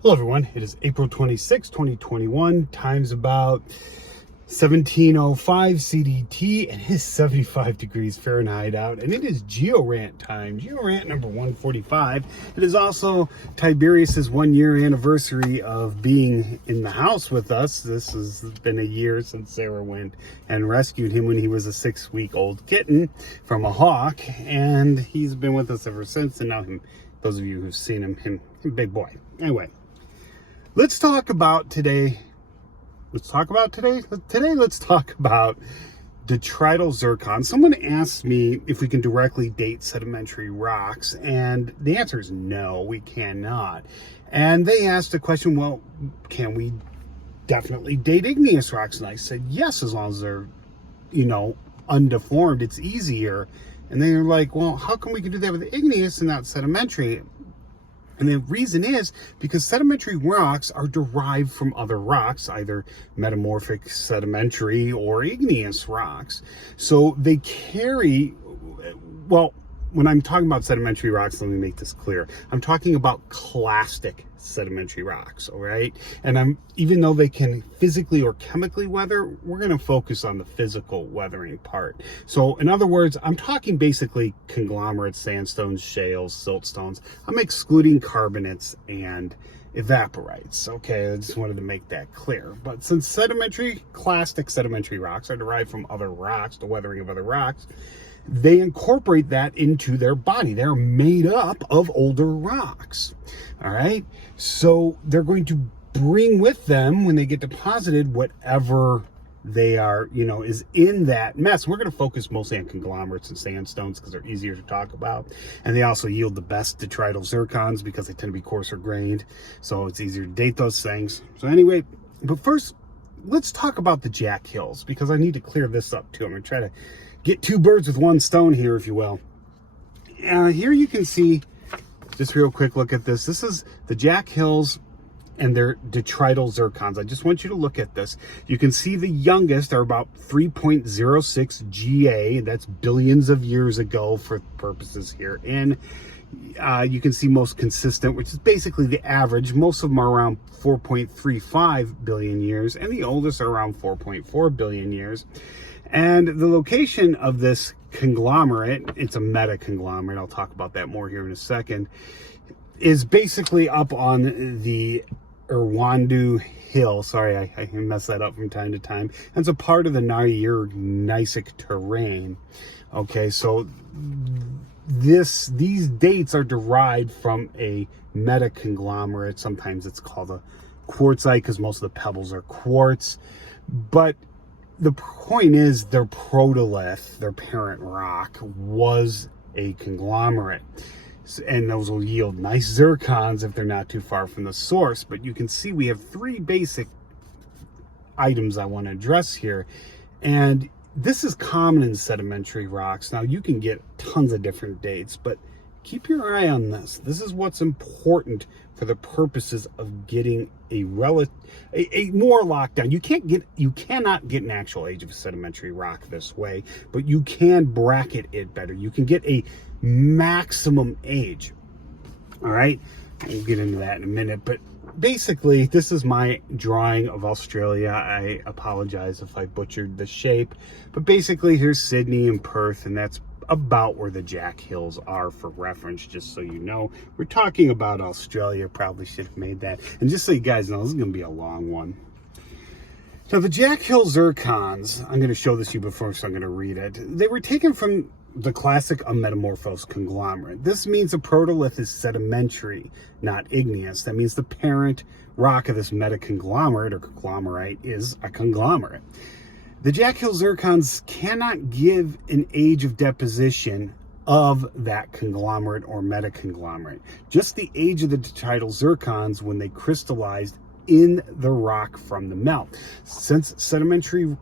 Hello everyone, it is April 26, 2021, time's about 17:05 CDT, and it is 75 degrees Fahrenheit out, and it is Geo-Rant time, Geo-Rant number 145. It is also Tiberius's 1-year anniversary of being in the house with us. This has been a year since Sarah went and rescued him when he was a 6-week-old kitten from a hawk, and he's been with us ever since, and now those of you who've seen him, big boy. Anyway. Let's talk about today. Let's talk about detrital zircons. Someone asked me if we can directly date sedimentary rocks, and the answer is no, we cannot. And they asked the question, well, can we definitely date igneous rocks? And I said yes, as long as they're, undeformed, it's easier. And they were like, well, how come we can do that with igneous and not sedimentary? And the reason is because sedimentary rocks are derived from other rocks, either metamorphic sedimentary or igneous rocks. So they carry, well, when I'm talking about sedimentary rocks, let me make this clear. I'm talking about clastic sedimentary rocks, all right? And even though they can physically or chemically weather, we're going to focus on the physical weathering part. So in other words, I'm talking basically conglomerates, sandstones, shales, siltstones. I'm excluding carbonates and evaporites. Okay, I just wanted to make that clear. But since clastic sedimentary rocks are derived from other rocks, the weathering of other rocks, they incorporate that into their body. They're made up of older rocks. All right. So they're going to bring with them, when they get deposited, whatever they are, is in that mess. We're going to focus mostly on conglomerates and sandstones because they're easier to talk about. And they also yield the best detrital zircons because they tend to be coarser grained. So it's easier to date those things. So anyway, but first, let's talk about the Jack Hills, because I need to clear this up too. I'm going to try to get two birds with one stone here, if you will. Here you can see, just real quick, look at this. This is the Jack Hills and their detrital zircons. I just want you to look at this. You can see the youngest are about 3.06 GA. That's billions of years ago for purposes here. And you can see most consistent, which is basically the average. Most of them are around 4.35 billion years, and the oldest are around 4.4 billion years. And the location of this conglomerate, it's a meta-conglomerate, I'll talk about that more here in a second, is basically up on the Irwandu Hill. Sorry, I mess that up from time to time. And it's a part of the Gneissic terrain. Okay, so these dates are derived from a meta-conglomerate. Sometimes it's called a quartzite because most of the pebbles are quartz. But the point is, their protolith, their parent rock, was a conglomerate. And those will yield nice zircons if they're not too far from the source. But you can see we have three basic items I want to address here. And this is common in sedimentary rocks. Now, you can get tons of different dates, but keep your eye on this. This is what's important for the purposes of getting a more lockdown. You cannot get an actual age of a sedimentary rock this way, but you can bracket it better. You can get a maximum age. All right, we'll get into that in a minute, but basically this is my drawing of Australia. I apologize if I butchered the shape, but basically here's Sydney and Perth, and that's about where the Jack Hills are for reference, just so you know. We're talking about Australia, probably should have made that. And just so you guys know, this is going to be a long one. Now, the Jack Hill zircons, I'm going to show this to you before, so I'm going to read it. They were taken from the classic metamorphose conglomerate. This means the protolith is sedimentary, not igneous. That means the parent rock of this metaconglomerate or conglomerate is a conglomerate. The Jack Hill zircons cannot give an age of deposition of that conglomerate or metaconglomerate. Just the age of the detrital zircons when they crystallized in the rock from the melt. Since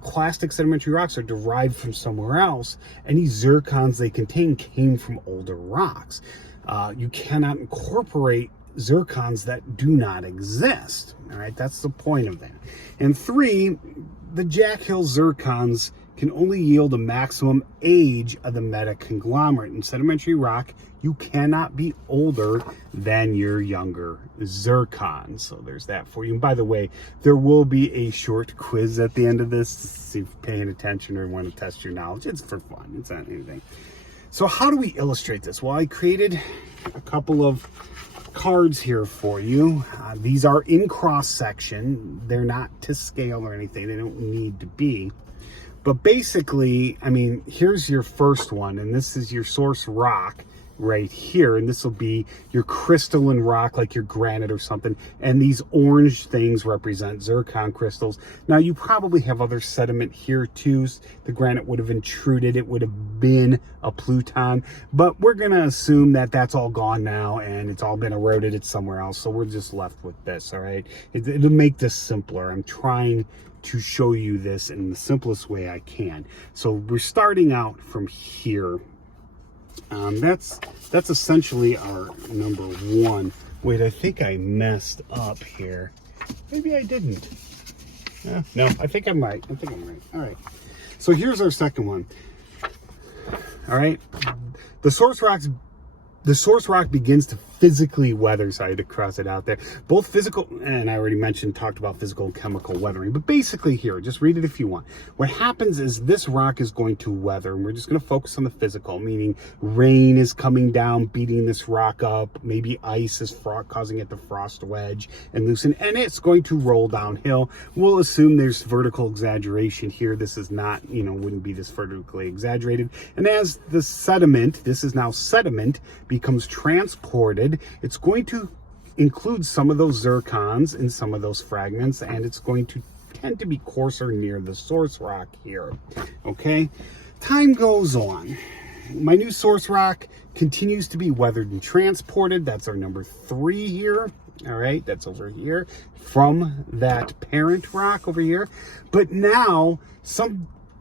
clastic sedimentary rocks are derived from somewhere else, any zircons they contain came from older rocks. You cannot incorporate zircons that do not exist. All right, that's the point of that. And three, the Jack Hill zircons can only yield a maximum age of the meta-conglomerate. In sedimentary rock, you cannot be older than your younger zircon. So there's that for you. And by the way, there will be a short quiz at the end of this to see if you're paying attention or want to test your knowledge. It's for fun. It's not anything. So how do we illustrate this? Well, I created a couple of cards here for you. These are in cross section. They're not to scale or anything. They don't need to be. But basically, I mean, here's your first one, and this is your source rock right here, and this will be your crystalline rock, like your granite or something, and these orange things represent zircon crystals. Now, you probably have other sediment here too. The granite would have intruded. It would have been a pluton, but we're going to assume that that's all gone now, and it's all been eroded. It's somewhere else, so we're just left with this, all right? It'll make this simpler. I'm trying to show you this in the simplest way I can. So we're starting out from here. That's essentially our number one. Wait, I think I messed up here. Maybe I didn't. No, I think I'm right. All right. So here's our second one. All right. The source rock begins to physically weather, so I had to cross it out there. Both physical, and I already talked about physical and chemical weathering, but basically here, just read it if you want. What happens is this rock is going to weather, and we're just going to focus on the physical, meaning rain is coming down, beating this rock up, maybe ice is causing it to frost wedge and loosen, and it's going to roll downhill. We'll assume there's vertical exaggeration here. This is not, wouldn't be this vertically exaggerated. And as the sediment, this is now sediment, becomes transported, it's going to include some of those zircons in some of those fragments, and it's going to tend to be coarser near the source rock here. Okay, time goes on. My new source rock continues to be weathered and transported. That's our number 3 here. All right, that's over here from that parent rock over here. But now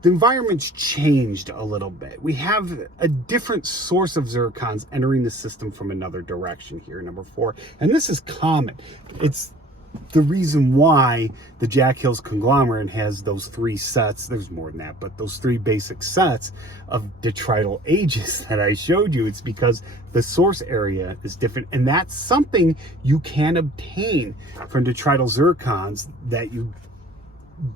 the environment's changed a little bit. We have a different source of zircons entering the system from another direction here, number 4. And this is common. It's the reason why the Jack Hills conglomerate has those 3 sets. There's more than that, but those 3 basic sets of detrital ages that I showed you. It's because the source area is different. And that's something you can obtain from detrital zircons that you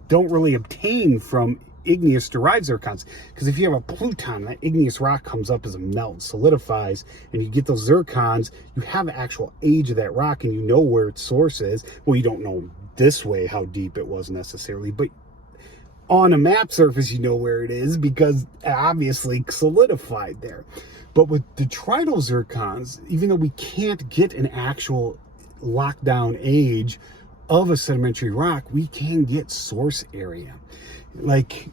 don't really obtain from igneous derived zircons, because if you have a pluton, that igneous rock comes up as a melt, solidifies, and you get those zircons, you have the actual age of that rock, and you know where its source is. Well, you don't know this way how deep it was necessarily, but on a map surface, you know where it is because it obviously solidified there. But with detrital zircons, even though we can't get an actual lockdown age of a sedimentary rock, we can get source area. Like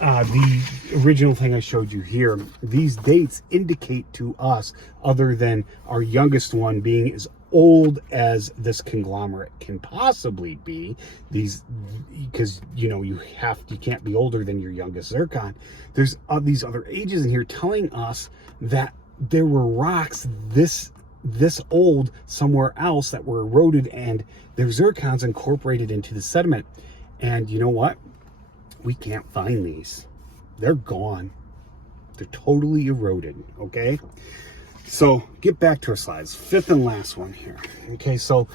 the original thing I showed you here, these dates indicate to us, other than our youngest one being as old as this conglomerate can possibly be, these, because you can't be older than your youngest zircon. There's these other ages in here telling us that there were rocks this old somewhere else that were eroded, and their zircons incorporated into the sediment. And you know what? We can't find these. They're gone. They're totally eroded, okay? So get back to our slides. 5th and last one here. Okay, so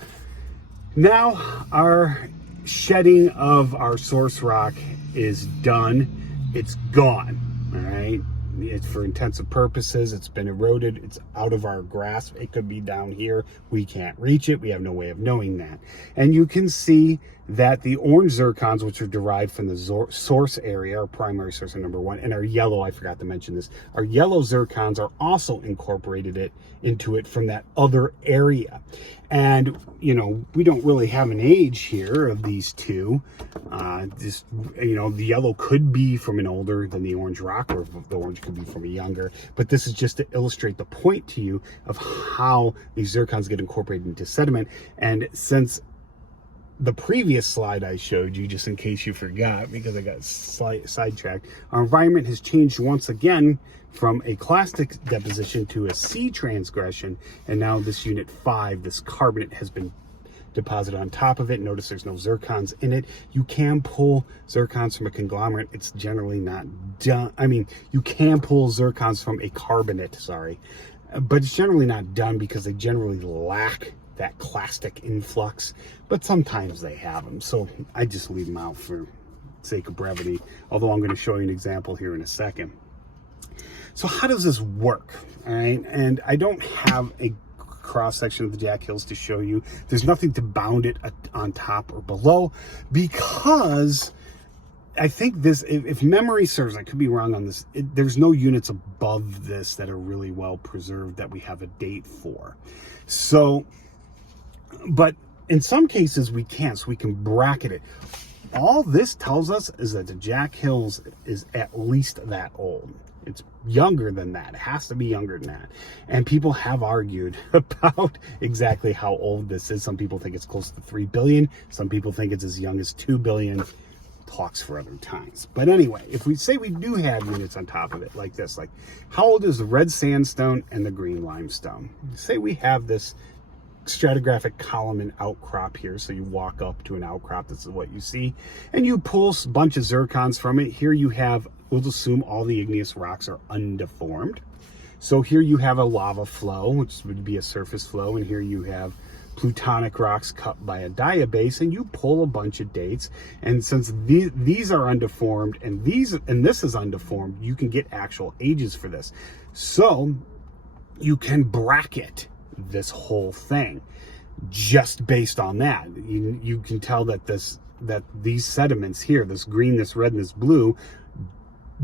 now our shedding of our source rock is done. It's gone, all right? It's for intensive purposes. It's been eroded. It's out of our grasp. It could be down here. We can't reach it. We have no way of knowing that. And you can see that the orange zircons, which are derived from the source area, our primary source are number 1, and our yellow, I forgot to mention this, our yellow zircons are also incorporated into it from that other area. And, we don't really have an age here of these two. The yellow could be from an older than the orange rock, or the orange could be from a younger. But this is just to illustrate the point to you of how these zircons get incorporated into sediment. And since the previous slide I showed you, just in case you forgot, because I got sidetracked, our environment has changed once again from a clastic deposition to a C transgression, and now this unit 5, this carbonate, has been deposited on top of it. Notice there's no zircons in it. You can pull zircons from a conglomerate. It's generally not done. I mean, you can pull zircons from a carbonate, sorry, but it's generally not done because they generally lack that clastic influx, but sometimes they have them. So I just leave them out for sake of brevity, although I'm going to show you an example here in a second. So how does this work? All right, and I don't have a cross section of the Jack Hills to show you. There's nothing to bound it on top or below, because I think this, if memory serves, I could be wrong on this, there's no units above this that are really well preserved that we have a date for. So, but in some cases we can, so we can bracket it. All this tells us is that the Jack Hills is at least that old. It's younger than that. It has to be younger than that. And people have argued about exactly how old this is. Some people think it's close to 3 billion. Some people think it's as young as 2 billion. Talks for other times. But anyway, if we say we do have units on top of it like this, like how old is the red sandstone and the green limestone? Say we have this stratigraphic column and outcrop here. So you walk up to an outcrop, this is what you see, and you pull a bunch of zircons from it. Here you have, we'll assume all the igneous rocks are undeformed. So here you have a lava flow, which would be a surface flow, and here you have plutonic rocks cut by a diabase, and you pull a bunch of dates. And since these are undeformed and this is undeformed, you can get actual ages for this. So you can bracket this whole thing just based on that. You can tell that these sediments here, this green, this red, and this blue,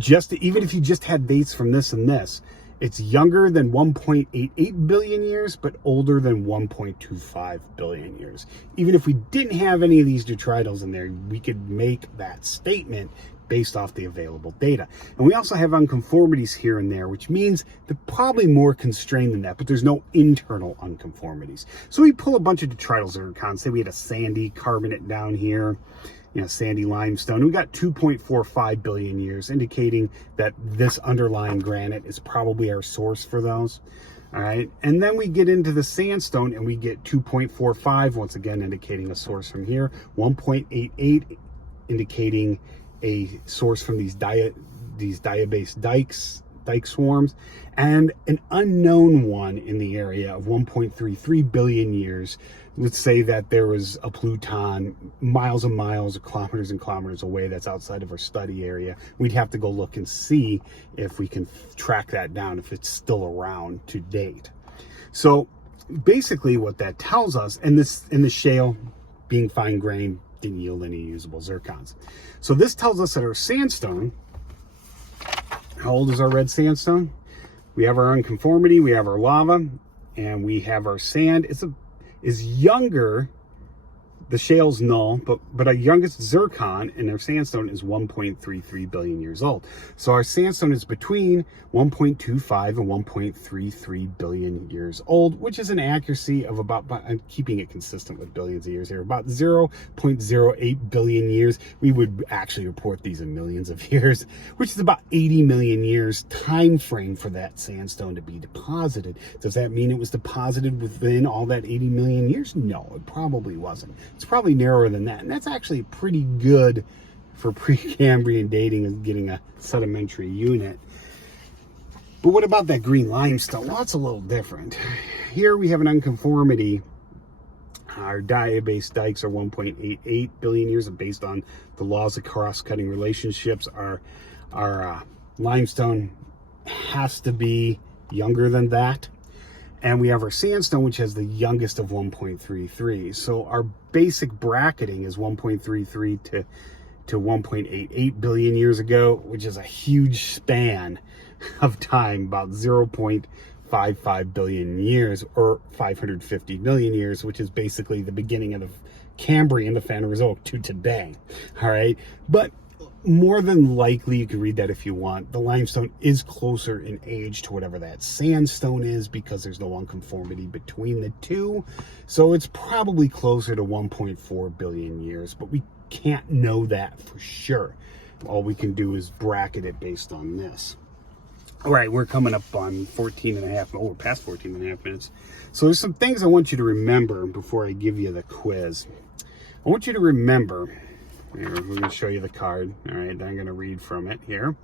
even if you just had dates from this and this, it's younger than 1.88 billion years, but older than 1.25 billion years. Even if we didn't have any of these detritus in there, we could make that statement based off the available data. And we also have unconformities here and there, which means they're probably more constrained than that, but there's no internal unconformities. So we pull a bunch of detrital zircons. Say we had a sandy carbonate down here, sandy limestone. And we got 2.45 billion years, indicating that this underlying granite is probably our source for those. All right, and then we get into the sandstone and we get 2.45, once again indicating a source from here, 1.88 indicating a source from these diabase dike swarms, and an unknown one in the area of 1.33 billion years. Let's say that there was a pluton miles and miles, or kilometers and kilometers away, that's outside of our study area. We'd have to go look and see if we can track that down, if it's still around to date. So basically what that tells us, and the shale being fine grained didn't yield any usable zircons. So this tells us that our sandstone, how old is our red sandstone? We have our unconformity, we have our lava, and we have our sand. Is younger, the shale's null, but our youngest zircon in our sandstone is 1.33 billion years old. So our sandstone is between 1.25 and 1.33 billion years old, which is an accuracy of about, I'm keeping it consistent with billions of years here, about 0.08 billion years. We would actually report these in millions of years, which is about 80 million years time frame for that sandstone to be deposited. Does that mean it was deposited within all that 80 million years? No, it probably wasn't. It's probably narrower than that, and that's actually pretty good for Precambrian dating and getting a sedimentary unit. But what about that green limestone? Well, that's a little different. Here we have an unconformity. Our diabase dikes are 1.88 billion years, and based on the laws of cross-cutting relationships, our limestone has to be younger than that. And we have our sandstone, which has the youngest of 1.33. So our basic bracketing is 1.33 to 1.88 billion years ago, which is a huge span of time, about 0.55 billion years, or 550 million years, which is basically the beginning of the Cambrian, the Phanerozoic, to today. All right, but more than likely, you can read that if you want, the limestone is closer in age to whatever that sandstone is, because there's no unconformity between the two. So it's probably closer to 1.4 billion years, but we can't know that for sure. All we can do is bracket it based on this. All right, we're coming up on 14 and a half. Oh, we're past 14 and a half minutes. So there's some things I want you to remember before I give you the quiz. I want you to remember, here, we're going to show you the card. All right, then I'm going to read from it here.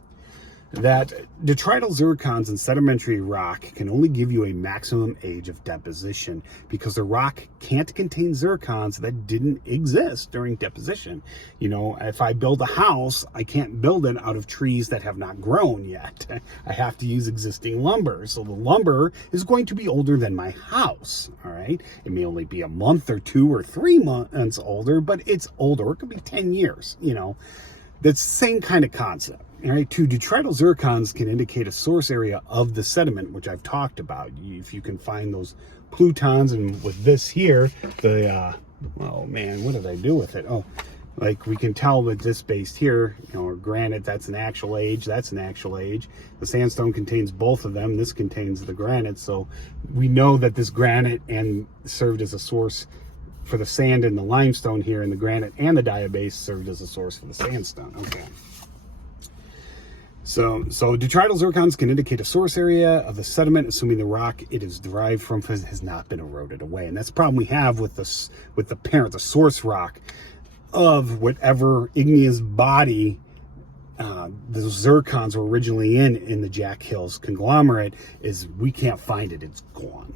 That detrital zircons and sedimentary rock can only give you a maximum age of deposition because the rock can't contain zircons that didn't exist during deposition. You know, if I build a house, I can't build it out of trees that have not grown yet. I have to use existing lumber. So the lumber is going to be older than my house, all right? It may only be a month or 2 or 3 months older, but it's older. It could be 10 years, you know. That's the same kind of concept. All right, two detrital zircons can indicate a source area of the sediment, which I've talked about. If you can find those plutons, and with this here, the, oh man, what did I do with it? Oh, like we can tell that this base here, you know, or granite, that's an actual age, that's an actual age. The sandstone contains both of them. This contains the granite, so we know that this granite and served as a source for the sand and the limestone here, and the granite and the diabase served as a source for the sandstone. Okay. So detrital zircons can indicate a source area of the sediment, assuming the rock it is derived from has not been eroded away. And that's the problem we have with this, with the parent, the source rock of whatever igneous body those zircons were originally in the Jack Hills conglomerate, is we can't find it. It's gone.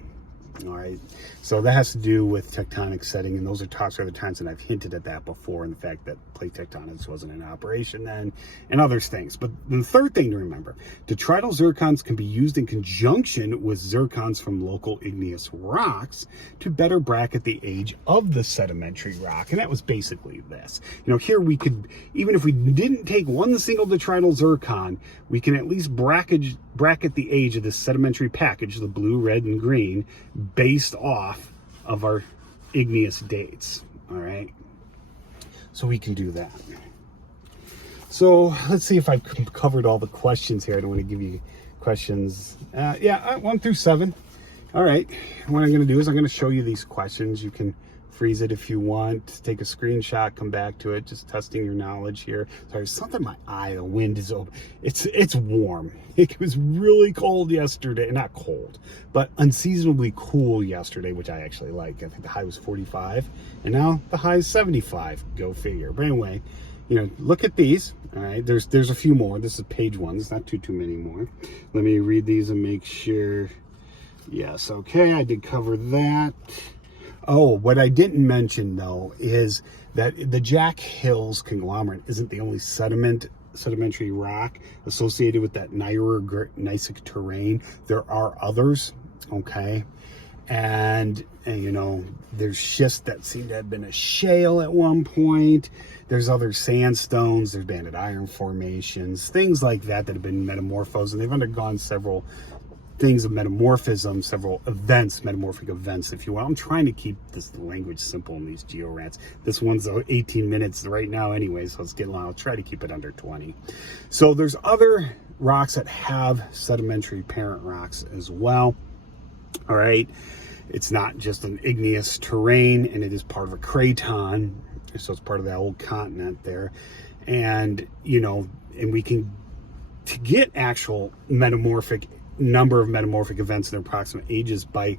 All right, so that has to do with tectonic setting, and those are talks for other times, and I've hinted at that before, and the fact that plate tectonics wasn't in operation then, and other things. But the third thing to remember, detrital zircons can be used in conjunction with zircons from local igneous rocks to better bracket the age of the sedimentary rock, and that was basically this. You know, here we could, even if we didn't take one single detrital zircon, we can at least bracket the age of this sedimentary package, the blue, red, and green, based off of our igneous dates. All right, so we can do that. So let's see if I've covered all the questions here. I don't want to give you questions. 1 through 7. All right, what I'm going to do is I'm going to show you these questions. You can freeze it if you want, take a screenshot, come back to it, just testing your knowledge here. Sorry, something in my eye, the wind is open. It's warm. It was really cold yesterday, not cold, but unseasonably cool yesterday, which I actually like. I think the high was 45, and now the high is 75, go figure. But anyway, you know, look at these. All right, there's a few more. This is page 1, there's not too many more. Let me read these and make sure. Yes, okay, I did cover that. Oh, what I didn't mention, though, is that the Jack Hills conglomerate isn't the only sedimentary rock associated with that gneissic terrain. There are others, okay? And you know, there's schists that seem to have been a shale at one point. There's other sandstones, there's banded iron formations, things like that that have been metamorphosed, and they've undergone several things of metamorphism, several events, metamorphic events, if you will. I'm trying to keep this language simple in these Geo-Rants. This one's 18 minutes right now anyway, so it's getting long. I'll try to keep it under 20. So there's other rocks that have sedimentary parent rocks as well. All right, it's not just an igneous terrain, and it is part of a craton, so it's part of that old continent there. And you know, and we can, to get actual number of metamorphic events and their approximate ages by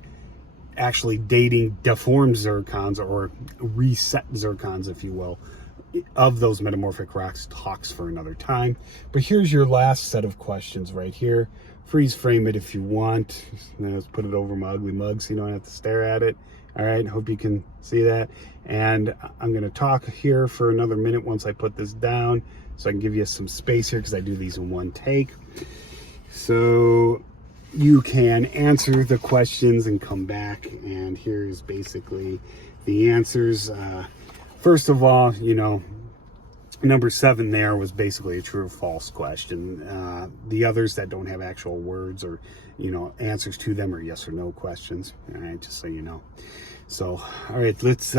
actually dating deformed zircons or reset zircons, if you will, of those metamorphic rocks, talks for another time. But here's your last set of questions right here. Freeze frame it if you want. Let's put it over my ugly mug so you don't have to stare at it. All right, hope you can see that. And I'm going to talk here for another minute once I put this down, so I can give you some space here, because I do these in one take. So you can answer the questions and come back, and here's basically the answers. First of all, you know, number 7 there was basically a true or false question. The others that don't have actual words or, you know, answers to them are yes or no questions. All right, just so you know. So, all right, let's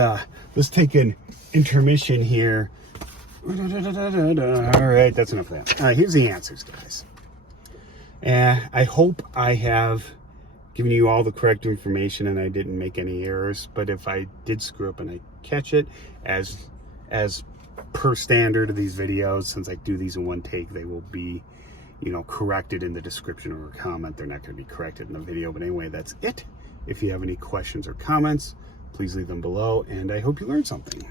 take an intermission here. All right, that's enough of that. Here's the answers, guys. I hope I have given you all the correct information and I didn't make any errors, but if I did screw up and I catch it, as per standard of these videos, since I do these in one take, they will be you know, corrected in the description or a comment. They're not going to be corrected in the video. But anyway, that's it. If you have any questions or comments, please leave them below, and I hope you learned something.